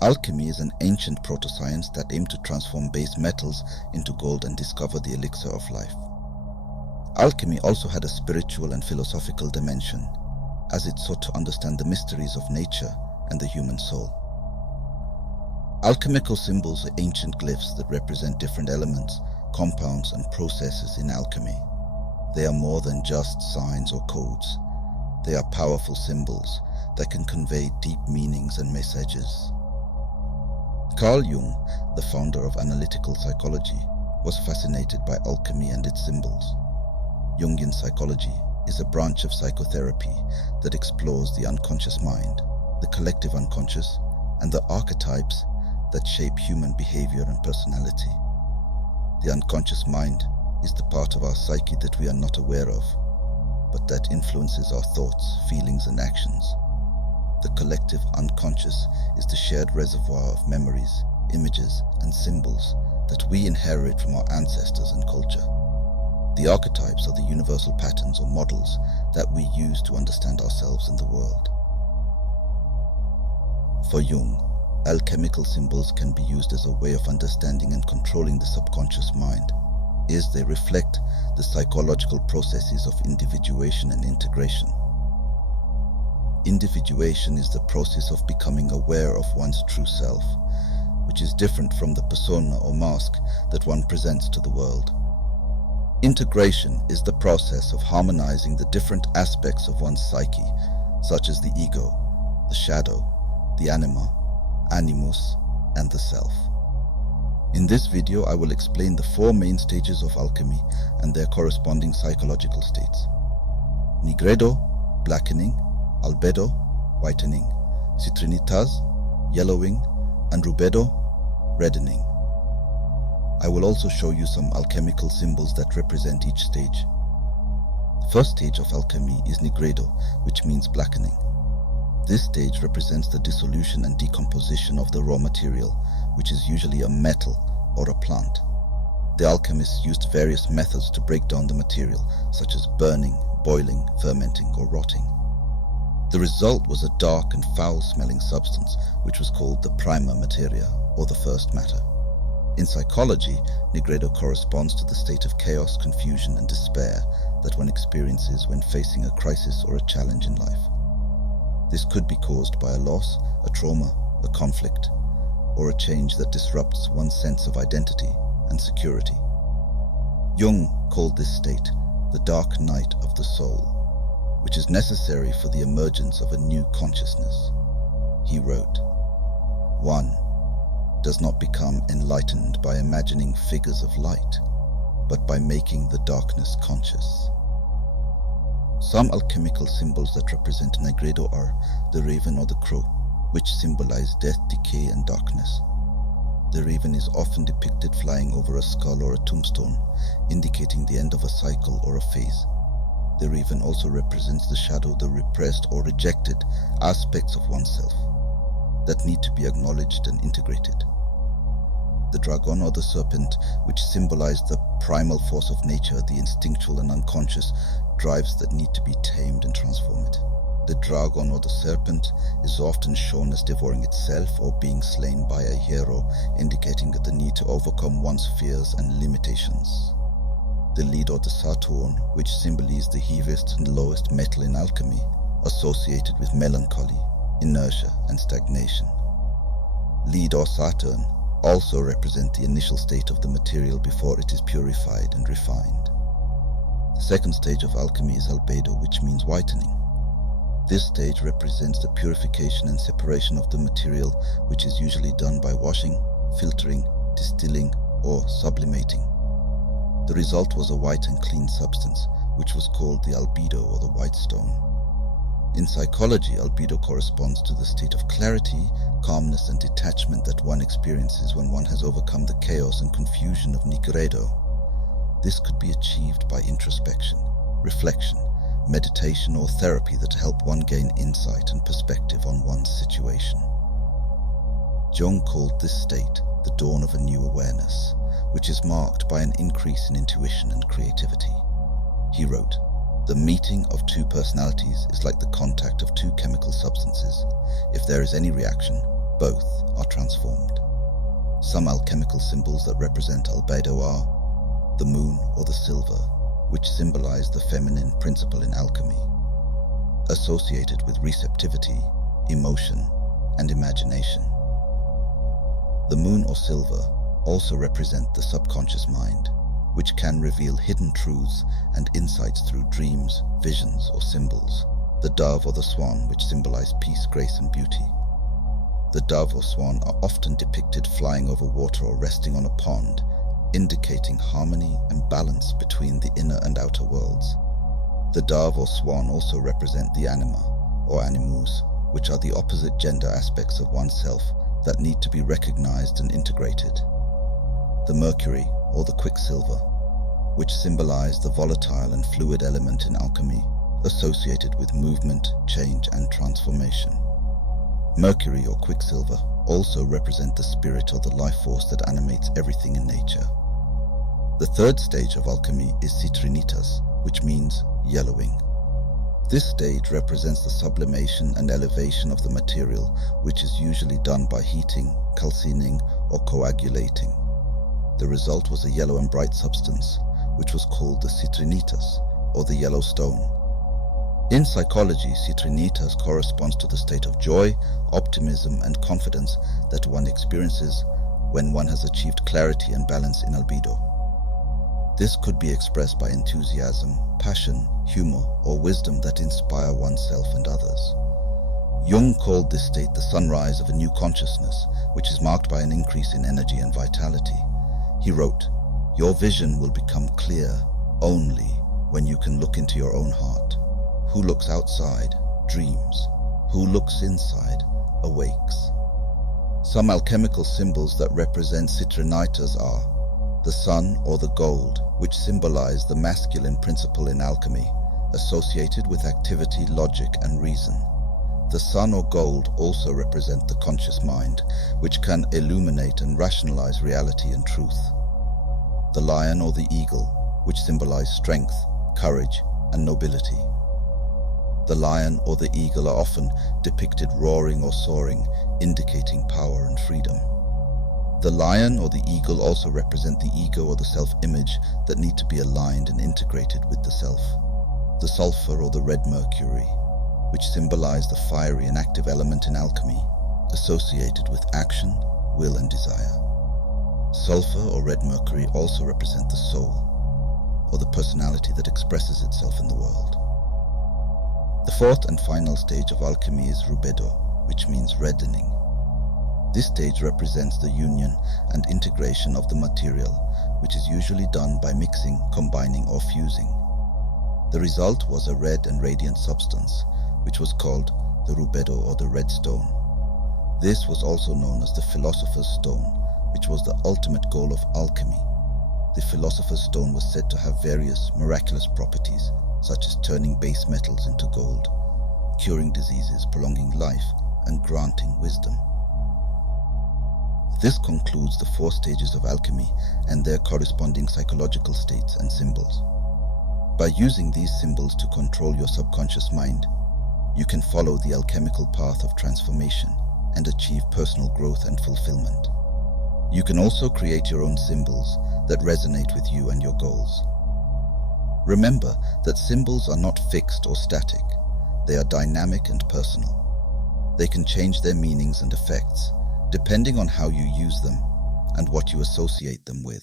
Alchemy is an ancient proto-science that aimed to transform base metals into gold and discover the elixir of life. Alchemy also had a spiritual and philosophical dimension, as it sought to understand the mysteries of nature and the human soul. Alchemical symbols are ancient glyphs that represent different elements, compounds, and processes in alchemy. They are more than just signs or codes. They are powerful symbols that can convey deep meanings and messages. Carl Jung, the founder of analytical psychology, was fascinated by alchemy and its symbols. Jungian psychology is a branch of psychotherapy that explores the unconscious mind, the collective unconscious, and the archetypes that shape human behavior and personality. The unconscious mind is the part of our psyche that we are not aware of, but that influences our thoughts, feelings, and actions. The collective unconscious is the shared reservoir of memories, images, and symbols that we inherit from our ancestors and culture. The archetypes are the universal patterns or models that we use to understand ourselves and the world. For Jung, alchemical symbols can be used as a way of understanding and controlling the subconscious mind, as they reflect the psychological processes of individuation and integration. Individuation is the process of becoming aware of one's true self, which is different from the persona or mask that one presents to the world. Integration is the process of harmonizing the different aspects of one's psyche, such as the ego, the shadow, the anima, animus, and the self. In this video, I will explain the 4 main stages of alchemy and their corresponding psychological states. Nigredo, blackening; albedo, whitening; citrinitas, yellowing; and rubedo, reddening. I will also show you some alchemical symbols that represent each stage. The first stage of alchemy is nigredo, which means blackening. This stage represents the dissolution and decomposition of the raw material, which is usually a metal or a plant. The alchemists used various methods to break down the material, such as burning, boiling, fermenting, or rotting. The result was a dark and foul-smelling substance, which was called the prima materia, or the first matter. In psychology, nigredo corresponds to the state of chaos, confusion, and despair that one experiences when facing a crisis or a challenge in life. This could be caused by a loss, a trauma, a conflict, or a change that disrupts one's sense of identity and security. Jung called this state the dark night of the soul, which is necessary for the emergence of a new consciousness. He wrote, "One does not become enlightened by imagining figures of light, but by making the darkness conscious." Some alchemical symbols that represent nigredo are the raven or the crow, which symbolize death, decay, and darkness. The raven is often depicted flying over a skull or a tombstone, indicating the end of a cycle or a phase. The raven also represents the shadow, the repressed or rejected aspects of oneself that need to be acknowledged and integrated. The dragon or the serpent, which symbolize the primal force of nature, the instinctual and unconscious drives that need to be tamed and transformed. The dragon or the serpent is often shown as devouring itself or being slain by a hero, indicating the need to overcome one's fears and limitations. The lead or the Saturn, which symbolizes the heaviest and lowest metal in alchemy, associated with melancholy, inertia, and stagnation. Lead or Saturn also represent the initial state of the material before it is purified and refined. The second stage of alchemy is albedo, which means whitening. This stage represents the purification and separation of the material, which is usually done by washing, filtering, distilling, or sublimating. The result was a white and clean substance, which was called the albedo or the white stone. In psychology, albedo corresponds to the state of clarity, calmness, and detachment that one experiences when one has overcome the chaos and confusion of nigredo. This could be achieved by introspection, reflection, meditation, or therapy that help one gain insight and perspective on one's situation. Jung called this state the dawn of a new awareness, which is marked by an increase in intuition and creativity. He wrote, "The meeting of two personalities is like the contact of two chemical substances. If there is any reaction, both are transformed. Some alchemical symbols that represent albedo are the moon or the silver, which symbolize the feminine principle in alchemy, associated with receptivity, emotion, and imagination. The moon or silver also represent the subconscious mind, which can reveal hidden truths and insights through dreams, visions, or symbols. The dove or the swan, which symbolize peace, grace, and beauty. The dove or swan are often depicted flying over water or resting on a pond, indicating harmony and balance between the inner and outer worlds. The dove or swan also represent the anima, or animus, which are the opposite gender aspects of oneself that need to be recognized and integrated. The mercury, or the quicksilver, which symbolize the volatile and fluid element in alchemy, associated with movement, change, and transformation. Mercury, or quicksilver, also represent the spirit or the life force that animates everything in nature. The third stage of alchemy is citrinitas, which means yellowing. This stage represents the sublimation and elevation of the material, which is usually done by heating, calcining, or coagulating. The result was a yellow and bright substance, which was called the citrinitas, or the yellow stone. In psychology, citrinitas corresponds to the state of joy, optimism, and confidence that one experiences when one has achieved clarity and balance in albedo. This could be expressed by enthusiasm, passion, humor, or wisdom that inspire oneself and others. Jung called this state the sunrise of a new consciousness, which is marked by an increase in energy and vitality. He wrote, "Your vision will become clear only when you can look into your own heart. Who looks outside dreams. Who looks inside awakes." Some alchemical symbols that represent citrinitas are the sun or the gold, which symbolize the masculine principle in alchemy, associated with activity, logic, and reason. The sun or gold also represent the conscious mind, which can illuminate and rationalize reality and truth. The lion or the eagle, which symbolize strength, courage, and nobility. The lion or the eagle are often depicted roaring or soaring, indicating power and freedom. The lion or the eagle also represent the ego or the self-image that need to be aligned and integrated with the self. The sulfur or the red mercury, which symbolize the fiery and active element in alchemy, associated with action, will, and desire. Sulfur or red mercury also represent the soul, or the personality that expresses itself in the world. The fourth and final stage of alchemy is rubedo, which means reddening. This stage represents the union and integration of the material, which is usually done by mixing, combining, or fusing. The result was a red and radiant substance, which was called the rubedo or the red stone. This was also known as the philosopher's stone, which was the ultimate goal of alchemy. The philosopher's stone was said to have various miraculous properties, such as turning base metals into gold, curing diseases, prolonging life, and granting wisdom. This concludes the 4 stages of alchemy and their corresponding psychological states and symbols. By using these symbols to control your subconscious mind, you can follow the alchemical path of transformation and achieve personal growth and fulfillment. You can also create your own symbols that resonate with you and your goals. Remember that symbols are not fixed or static. They are dynamic and personal. They can change their meanings and effects depending on how you use them and what you associate them with.